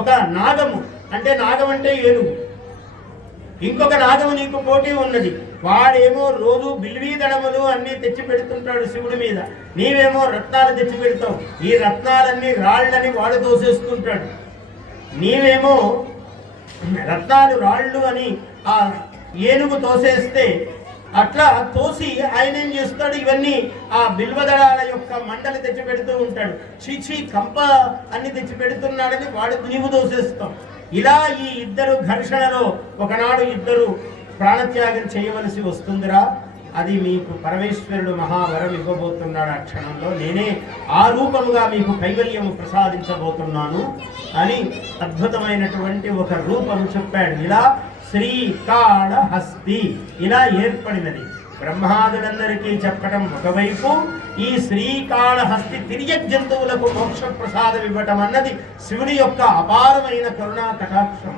ఒక నాగము, అంటే నాగం అంటే ఏనుగు, ఇంకొక నాగము నీకు పోటీ ఉన్నది. వాడేమో రోజు బిల్వీ దళములు అన్నీ తెచ్చి పెడుతుంటాడు శివుడి మీద, నీవేమో రత్నాలు తెచ్చి పెడతావు. ఈ రత్నాలన్నీ రాళ్ళని వాడు దోసేస్తుంటాడు. నీవేమో రత్నాలు రాళ్ళు అని ఆ ఏనుగు తోసేస్తే అట్లా తోసి ఆయన ఏం చేస్తాడు, ఇవన్నీ ఆ బిల్వదళాల యొక్క మంటలు తెచ్చి పెడుతూ ఉంటాడు. చీచీ కంప అన్ని తెచ్చి పెడుతున్నాడని వాడు నీవు దోసేస్తాం. ఇలా ఈ ఇద్దరు ఘర్షణలో ఒకనాడు ఇద్దరు ప్రాణత్యాగం చేయవలసి వస్తుందిరా. అది మీకు పరమేశ్వరుడు మహావరం ఇవ్వబోతున్నాడు. ఆ క్షణంలో నేనే ఆ రూపముగా మీకు కైవల్యము ప్రసాదించబోతున్నాను అని అద్భుతమైనటువంటి ఒక రూపము చెప్పాడు. ఇలా శ్రీకాళహస్తి ఇలా ఏర్పడినది. బ్రహ్మాదులందరికీ చెప్పటం ఒకవైపు, ఈ శ్రీకాళహస్తి తిరియ జంతువులకు మోక్ష ప్రసాదం ఇవ్వటం అన్నది శివుడి యొక్క అపారమైన కరుణా కటాక్షం.